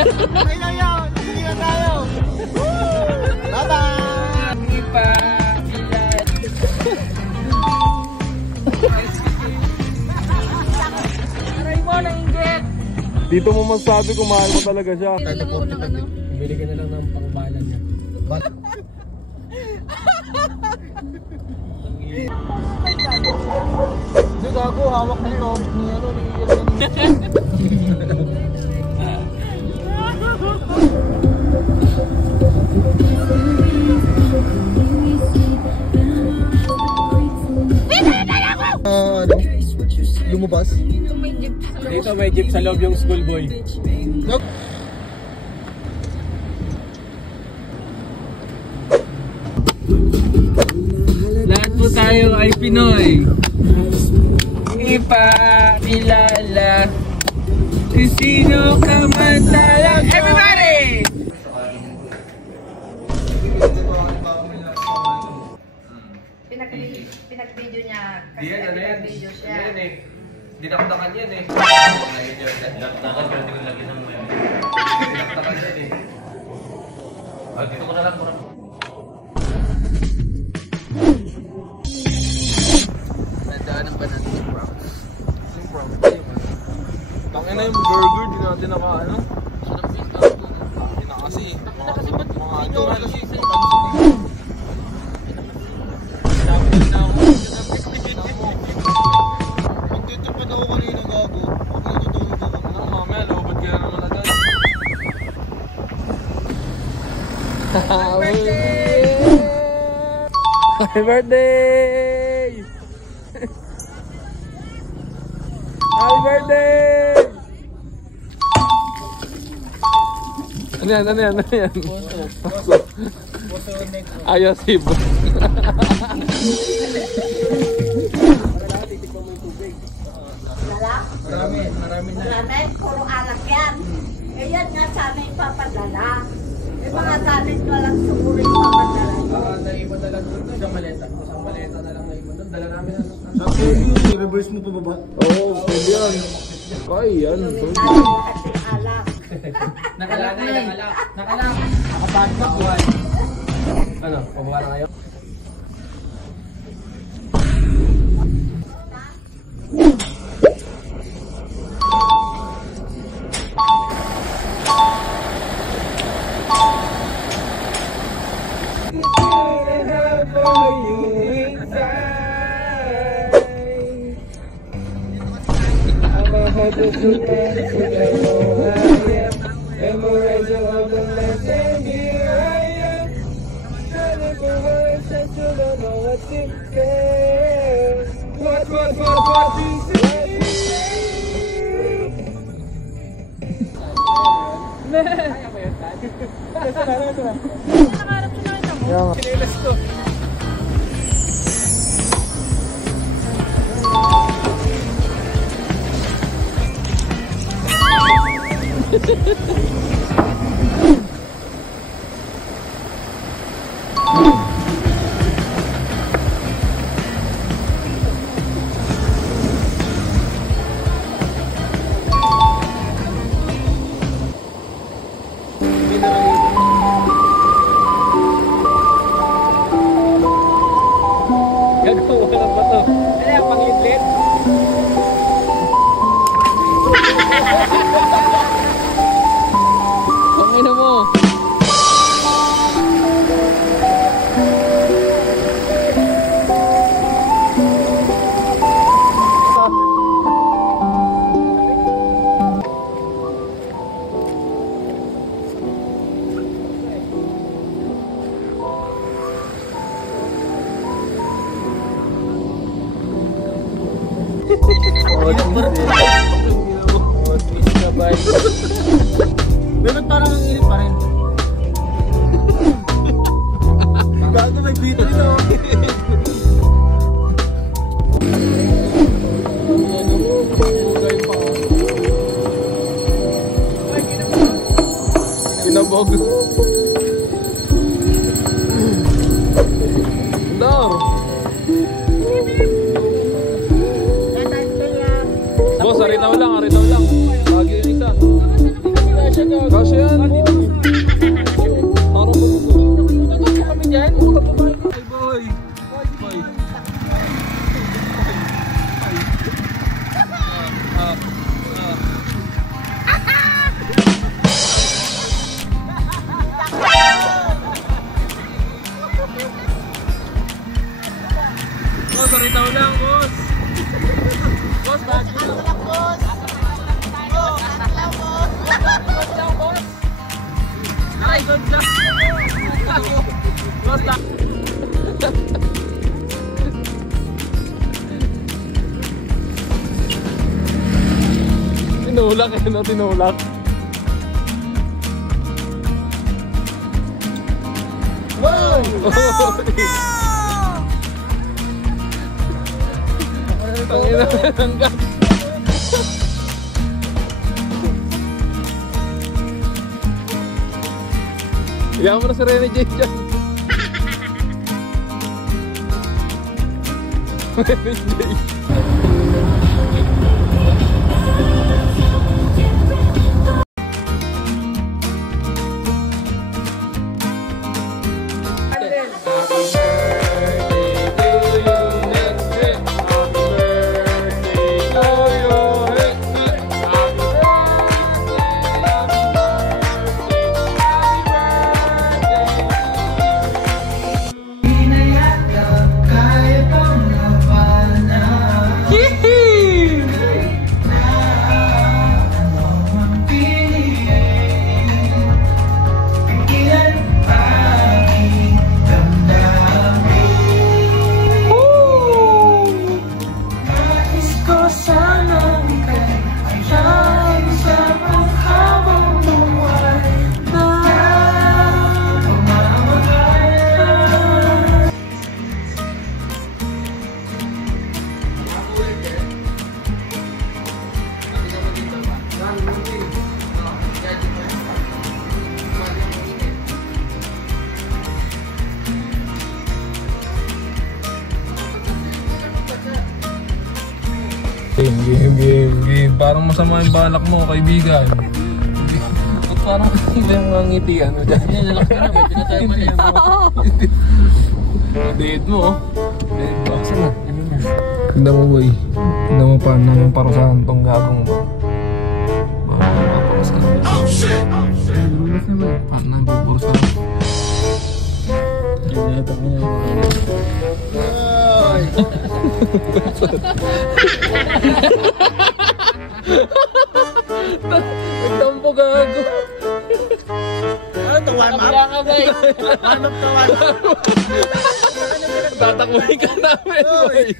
Okay lang yun. Sige na tayo. Bye-bye. Hindi pa. Ilan. Aray mo, nainggit. Dito mo masabi kung mahal mo talaga siya. Alam mo ng ano? Bili ka na lang ng pangbalan niya. Hindi gago, hawak na yun. Ni ano, ni ano? Lumabas? Dito may jeep sa loob yung schoolboy. Lahat po tayo ay Pinoy. Ipakilala kung sino ka man talaga. Everybody! Pinag-video niya kasi pinag-video siya. Dinakdakan yan eh. Dinakdakan pero hindi ko lagi ng mga. Dinakdakan yan eh. Dito ko na lang muna. Nadaanan ba natin yung Bronx? Yung Bronx. Tangin na yung burger, di natin naka-ano. Sarap yung Tangin na kasi. Mga ano kasi. Magtitip pa na ako kanina gago. Magtitulog ako. Mamaya, lobot kaya naman agad. Happy birthday! Happy birthday! Ano yan? Ano yan? Ano yan? Ayos si boss. Marami na. Marami, puro alak yan. Eh yan nga sana ipapadala. Yung mga gamit ko lang siguro ipapadala. Naiba na lang doon sa maleta. Sa maleta na lang naiba doon. Dala namin na. Sakto yun, i-reverse mo pa baba? Oo, pwede yan. Kaya yan. Lahat yung alak. Nakalak na yun. Nakalak. Nakapag na buwan. Ano? Pabuha na kayo? Gagawa lang ba to? Ano yung pang-idlit? Pangina mo! Pero parang ang init pa rin. Gago, may bito ito. Kinabog. Dar. Boss, aritaw lang, aritaw lang. Lagi yung isa. Kasi Sunod ka. Basta. Tinulak eh, no? Tinulak. Wow! Tangina na ng gas. Higaan mo na si Rene J dyan. Rene J. Game. Parang masama yung balak mo, kaibigan. Parang iba yung ngitian mo dyan. Yan, lalaki na ba? Tinatay mo niya. Dead mo, oh. Dead mo. Saan na? Tignan mo, boy. Tignan mo paano yung parusahan tong gagong mo. Parang mapapakas ka. Oh, shit! Lulas naman. Paano na pupurusahan? Tinatay mo niya. Nagtampo gago. Ano to? Warm up? Warm up to, warm up. Tatakbuhin ka namin, boy.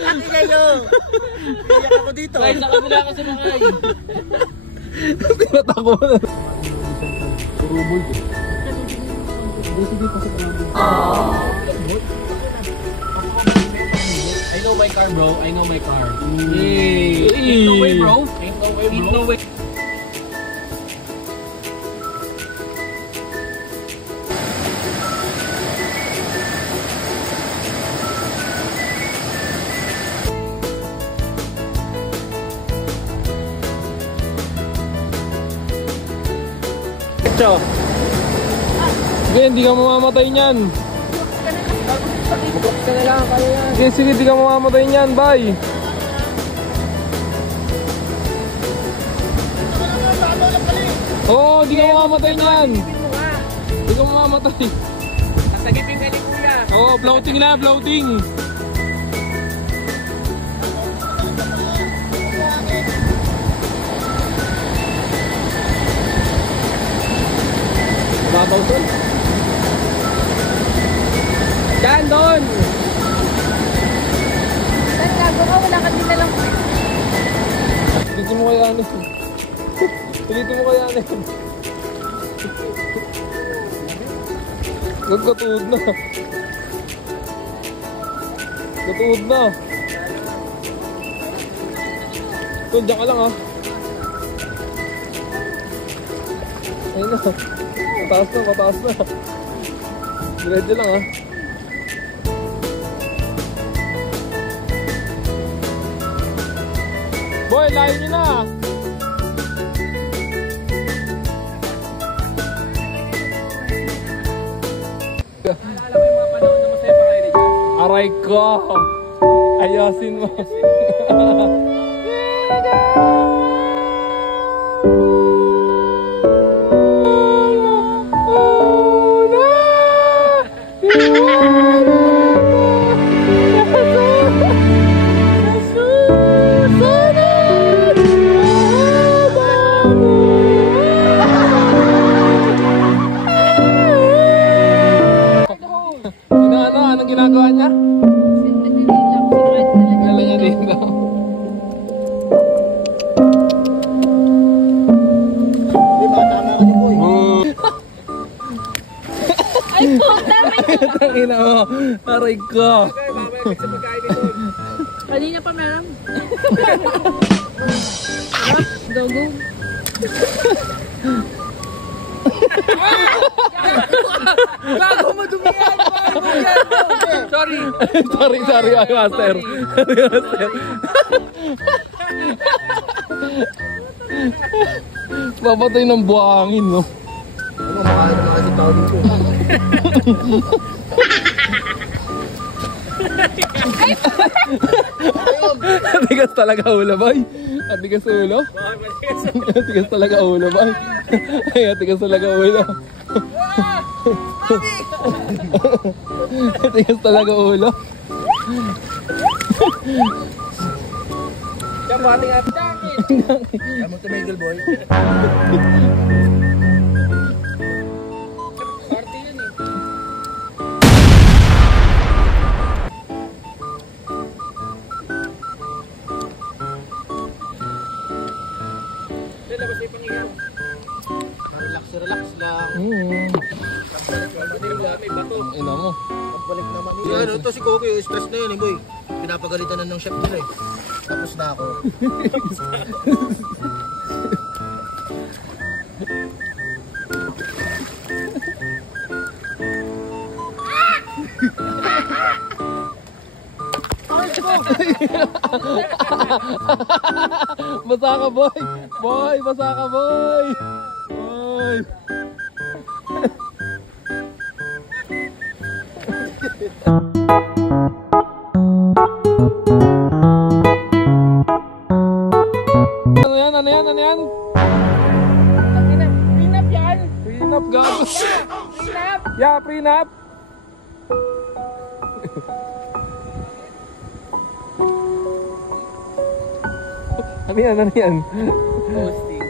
Ate kayo. Iyak ako dito. Guys, sa kabila ka sumakay. Tinatakbo na. Turubol ko. Sige, pasok na lang. I know my car, bro. I know my car. Yay! Ain't no way, bro. Ain't no way, bro. Ain't no way. Sige, hindi ka mamamatay niyan. Bukok ka na lang, kaya yan. Sige, hindi ka mamamatay niyan. Bye. Oo, hindi ka mamamatay niyan. Hindi ka mamamatay. Nasagipin ka ni kuya. Oo, floating na, floating. Babaw doon. Diyan, doon. Saan gago ka? Wala ka din na lang. Pilitin mo kaya ano. Pilitin mo kaya ano. Nagkatuod na. Katuod na. Tol, dyan ka lang, ha. Ayun na. Pataas na. Diretso lang, ha. Boy, layo nyo na. Alam mo yung mga panahon na masaya pa kayo dyan? Aray ko. Ayasin mo. Ina mo. Aray ko. Kanina pa meron. Go, go. Gago mo dumiyan. Sorry. Sorry, master. Sorry, master. Papatay ng buhangin, no? Ano, makain na kasi tao dito. Atigas talaga ulo, boy. Atigas ulo. Atigas talaga ulo, boy. Ay, atigas talaga ulo. Atigas talaga ulo. Siya pati nga jacket. Kamu tumigil, boy. Party yun eh. Labas na yung pangingan. Relax lang. Pati yung may bato. Ina mo. Balik naman yun. Ano to si Koki, stress na yun eh, boy. Pinapagalitan na ng chef nila eh. Tapos na ako. Basa ka, boy. Boy, basa ka, boy. Boy. Ano yan? Prenup yan. Prenup, gago. Prenup. Yeah, prenup. Ano yan? Hosting.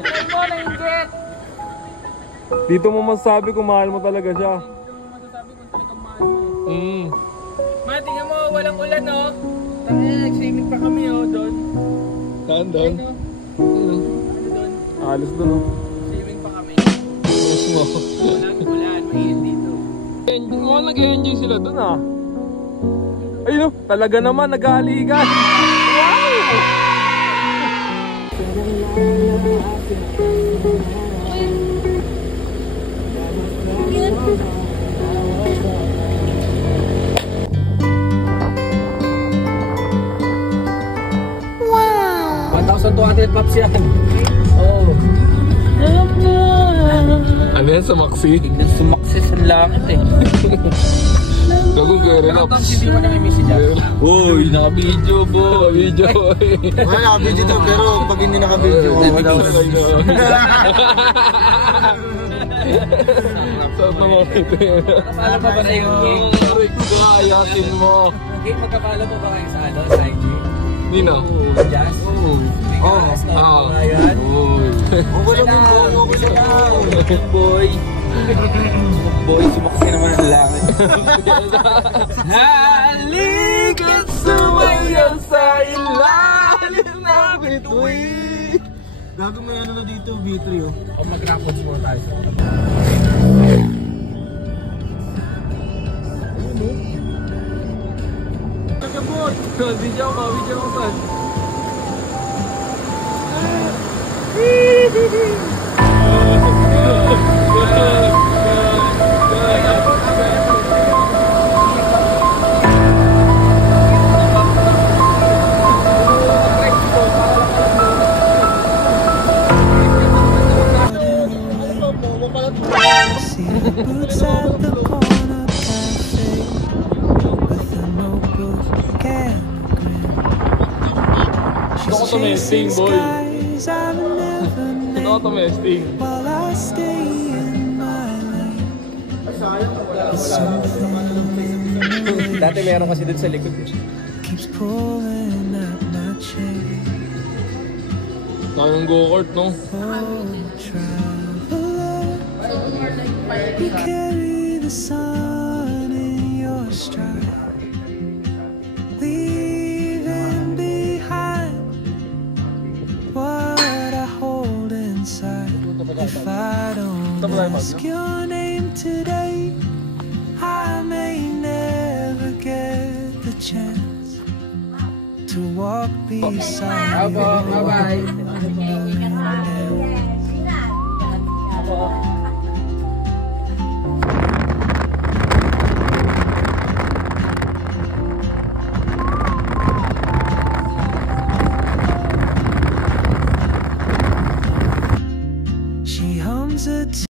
Sarap mo na inggit. Dito mo masasabi kung mahal mo talaga siya. Masasabi kung talagang mahal mo. Ma, tingnan mo, walang ulan, no? Nag-swimming pa kami, oh, doon. Saan doon? Ano doon? Alis doon, oh. Swimming pa kami. Yes mo. Walang ulan, mainit dito. Mukhang nag-enjoy sila doon, ah. Ayun, talaga naman, nag-aaligan. Wow! Wow! 1,200 pops yan. Oh. Ano yan, sa Maxi? Tignan sumakses ang langit eh. Gagong gaya Pero relax. Toms, hindi mo na may message dyan. Uy, naka-video, boy. Video, boy. Wala naka-video to, pero pag hindi naka-video, wala ko. Saan naman ito yun? Alam pa ba na yung game? Aray ko, ayasin mo. Game, magkapala pa ba kayo sa ano? Sa IG? Hindi na. Jazz? Oo. Bigas, no? Ah. Ayan. Uy. Okay lang yun, boy. Okay lang yun. Boy. Boy, sumaksin naman ang langit. Halika't sumayaw sa ilalim ng bituin. Gago may ano na dito, V3 oh. O mag-raffles muna tayo sa Video ko saan? Boots at the corner cafe with a notebook and a grin. Ito ko tumesting, boy. Skies I've never Ito ko tumesting. while I stay in my lane. It's something Dati meron kasi dun sa likod. keeps pulling at my chain. Kaya ng go-kart, no? Oh, traveler, you carry the sun in your stride, leaving behind what I hold inside. If I don't ask your name today, I may never get the chance to walk beside you. Bye-bye. Yes,